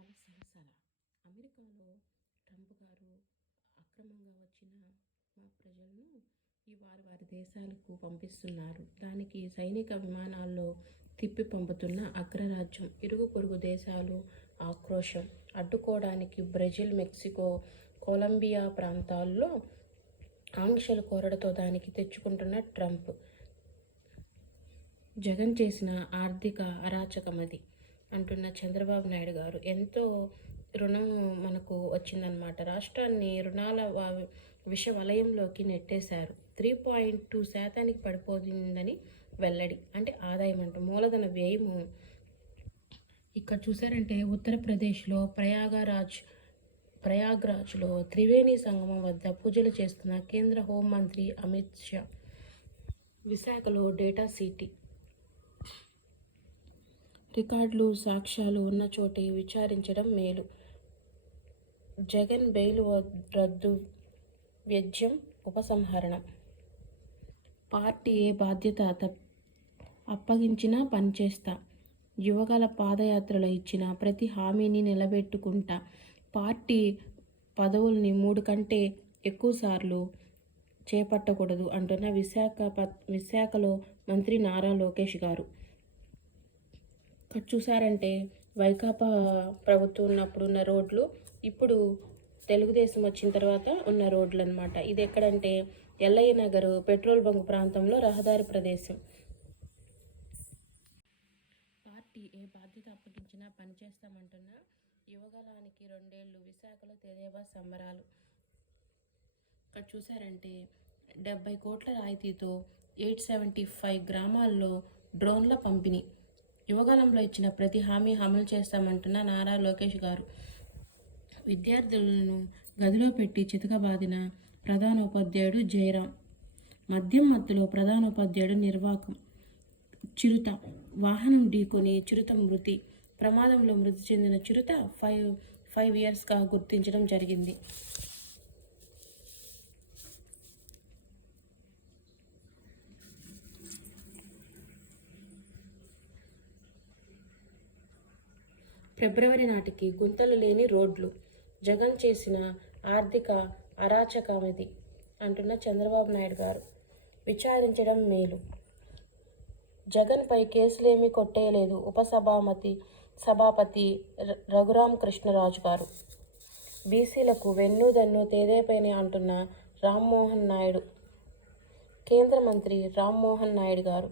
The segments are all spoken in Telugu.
వాళ్ళ సరసన అమెరికాలో ట్రంప్ గారు అక్రమంగా వచ్చిన మా ప్రజలను వారి వారి దేశాలకు పంపిస్తున్నారు. దానికి సైనిక విమానాల్లో తిప్పి పంపుతున్న అగ్రరాజ్యం. ఇరుగు పొరుగు దేశాలు ఆక్రోశం అడ్డుకోవడానికి బ్రెజిల్, మెక్సికో, కొలంబియా ప్రాంతాల్లో ఆంక్షలు కోరడంతో దానికి తెచ్చుకుంటున్న ట్రంప్. జగన్ చేసిన ఆర్థిక అరాచకమది అంటున్న చంద్రబాబు నాయుడు గారు. ఎంతో రుణం మనకు వచ్చిందనమాట. రాష్ట్రాన్ని రుణాల విష వలయంలోకి నెట్టేశారు. 3.2% పడిపోతుందని వెల్లడి. అంటే ఆదాయం అంటూ మూలధన వ్యయము. ఇక్కడ చూసారంటే ఉత్తరప్రదేశ్లో ప్రయాగ్రాజ్లో త్రివేణి సంగమం వద్ద పూజలు చేస్తున్న కేంద్ర హోంమంత్రి అమిత్ షా. విశాఖలో డేటా సిటీ. రికార్డులు, సాక్ష్యాలు ఉన్న చోటే విచారించడం మేలు. జగన్ బెయిల్ రద్దు, వ్యాజ్యం ఉపసంహరణ. పార్టీ ఏ బాధ్యత అప్పగించినా పనిచేస్తా. యువగల పాదయాత్రలో ఇచ్చిన ప్రతి హామీని నిలబెట్టుకుంటా. పార్టీ పదవుల్ని 3 కంటే ఎక్కువసార్లు చేపట్టకూడదు అంటున్న విశాఖలో మంత్రి నారా లోకేష్ గారు. చూసారంటే వైకాపా ప్రభుత్వం ఉన్నప్పుడు ఉన్న రోడ్లు, ఇప్పుడు తెలుగుదేశం వచ్చిన తర్వాత ఉన్న రోడ్లు అనమాట. ఇది ఎక్కడంటే ఎల్లయ్య నగర్ పెట్రోల్ బంక్ ప్రాంతంలో రహదారి ప్రదేశం. పార్టీ ఏ బాధ్యత అప్పగించినా పనిచేస్తామంటున్న యువగలానికి 2 ఏళ్లు. విశాఖలో తెదేపా సంబరాలు. ఇక్కడ చూసారంటే 70 కోట్ల రాయితీతో 875 గ్రామాల్లో డ్రోన్ల పంపిణీ. యువగలంలో ఇచ్చిన ప్రతి హామీ అమలు చేస్తామంటున్న నారా లోకేష్ గారు. విద్యార్థులను గదిలో పెట్టి చితకబాదిన ప్రధానోపాధ్యాయుడు జయరాం. మద్యం మత్తులో ప్రధానోపాధ్యాయుడు నిర్వాకం. చిరుత వాహనం ఢీకొని చిరుత మృతి. ప్రమాదంలో మృతి చెందిన చిరుత 5 ఇయర్స్గా గుర్తించడం జరిగింది. ఫిబ్రవరి నాటికి గుంతలు లేని రోడ్లు. జగన్ చేసిన ఆర్థిక అరాచకమిది అంటున్న చంద్రబాబు నాయుడు గారు. విచారించడం మేలు. జగన్పై కేసులేమీ కొట్టేయలేదు సభాపతి రఘురామ కృష్ణరాజు గారు. బీసీలకు వెన్నుదన్ను తెదేపానే అంటున్న రామ్మోహన్ నాయుడు. కేంద్ర మంత్రి రామ్మోహన్ నాయుడు గారు.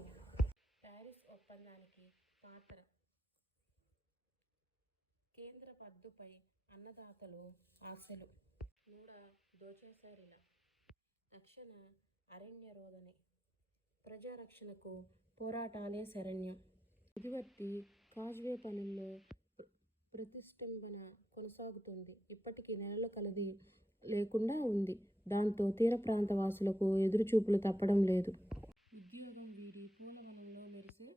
ప్యారిస్ ఒప్పందానికి పాత్ర. కేంద్ర పద్దుపై అన్నదాతలు ఆశలు కూడా దోచేశారిలా. రక్షణ అరణ్యరోధనే. ప్రజారక్షణకు పోరాటాలే శరణ్యం. ఇదివర్తి కాజ్వే పనుల్లో ప్రతిష్టంభన కొనసాగుతుంది. ఇప్పటికీ నెలల కలది లేకుండా ఉంది. దాంతో తీర ప్రాంత వాసులకు ఎదురుచూపులు తప్పడం లేదు. ఉద్యోగం వీడి పూలవనంలో మెరిసే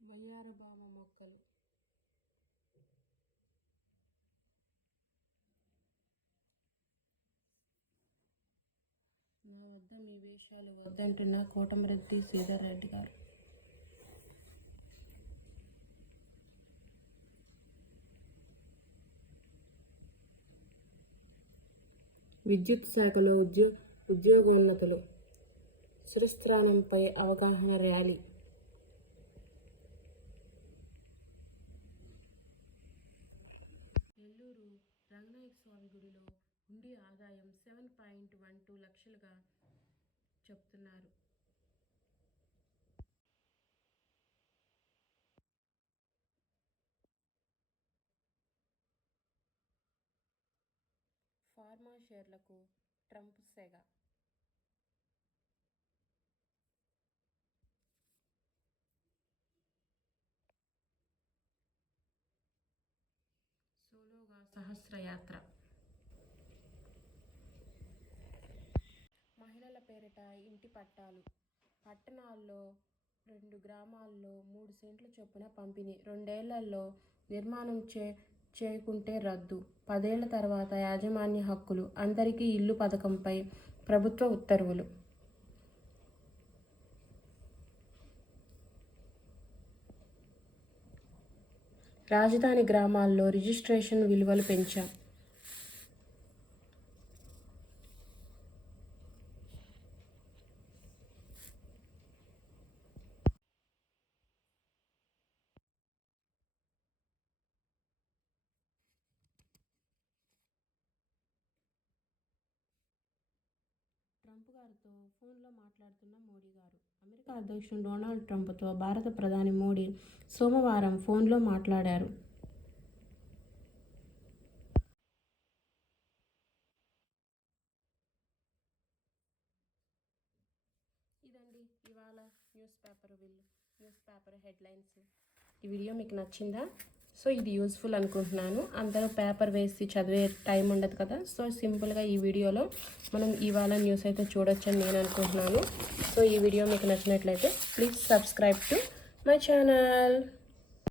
వయ్యారభామ మొక్కలు. నా వద్ద మీ వేషాలు వద్దంటున్న కోటమిరెడ్డి శ్రీధర్ రెడ్డి గారు. విద్యుత్ శాఖలో ఉద్యోగోన్నతులు. శిరస్త్రాణంపై అవగాహన ర్యాలీ. నెల్లూరు రంగనాయక స్వామి గుడిలో హుండీ ఆదాయం 7.12 లక్షలుగా చెప్తున్నారు. ఫార్మా షేర్లకు ట్రంప్ సెగ. సోలోగా సహస్రయాత్ర. మహిళల పేరిట ఇంటి పట్టాలు. పట్టణాల్లో 2 గ్రామాల్లో 3 సెంట్ల చొప్పున పంపిణీ. 2 ఏళ్లలో నిర్మాణం చేయకుంటే రద్దు. 10 ఏళ్ల తర్వాత యాజమాన్య హక్కులు. అందరికీ ఇల్లు పథకంపై ప్రభుత్వ ఉత్తర్వులు. రాజధాని గ్రామాల్లో రిజిస్ట్రేషన్ విలువలు పెంచాం. ట్రంప్ గారితో ఫోన్లో మాట్లాడుతున్న మోడీ గారు. అమెరికా అధ్యక్షుడు డొనాల్డ్ ట్రంప్తో భారత ప్రధాని మోడీ సోమవారం ఫోన్లో మాట్లాడారు. ఇదండి ఇవాళ న్యూస్ పేపర్ హెడ్లైన్స్. ఈ వీడియో మీకు నచ్చిందా? సో ఇది యూస్ఫుల్ అనుకుంటున్నాను. అందరూ పేపర్ వేసి చదివే టైం ఉండదు కదా, సో సింపుల్గా ఈ వీడియోలో మనం ఇవాళ న్యూస్ అయితే చూడొచ్చని నేను అనుకుంటున్నాను. సో ఈ వీడియో మీకు నచ్చినట్లయితే please subscribe to my channel.